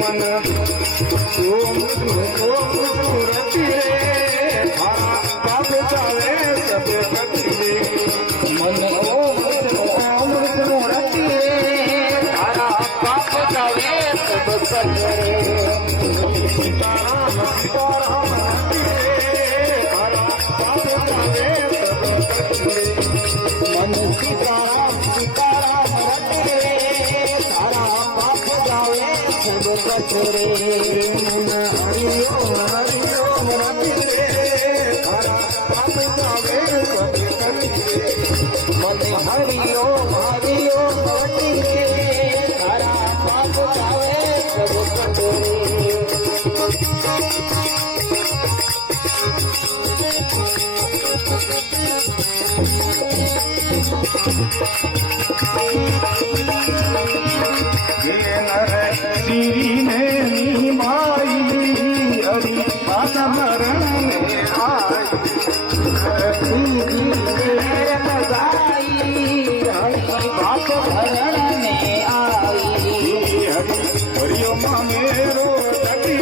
मन ओम रति रे पाप जावे सब कटी रे मन ओम रति रे तारा पाप जावे सब कटी रे सीताराम सीताराम रति रे तारा पाप जावे सब कटी रे मन सीताराम सीताराम रति रे तारा पाप जावे सब कटरे हरिओ हरिओ रति रे तारा पाप जावे सब कटरे मन हरिओ हरिओ रति रे तारा पाप जावे सब कटरे तेरी ने माई हरि पास मरण में आई हरि पास मरण में आई हरिओ मेरो जगी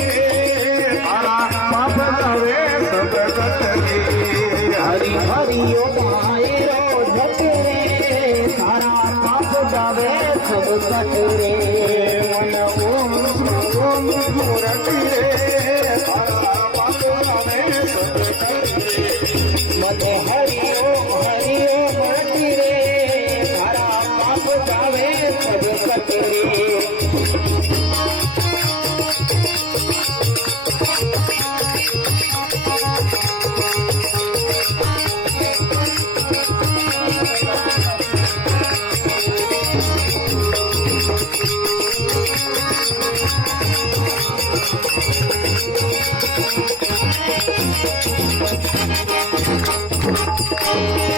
तारा पाप जावे सब कटरे हरि हरिओ मेरो जगी तारा पाप जावे सब कटरे ओम रति रे तारा पाप जावे सब कटरे मन हरिओ हरिओ रति रे तारा पाप जावे सब कटरे Thank you.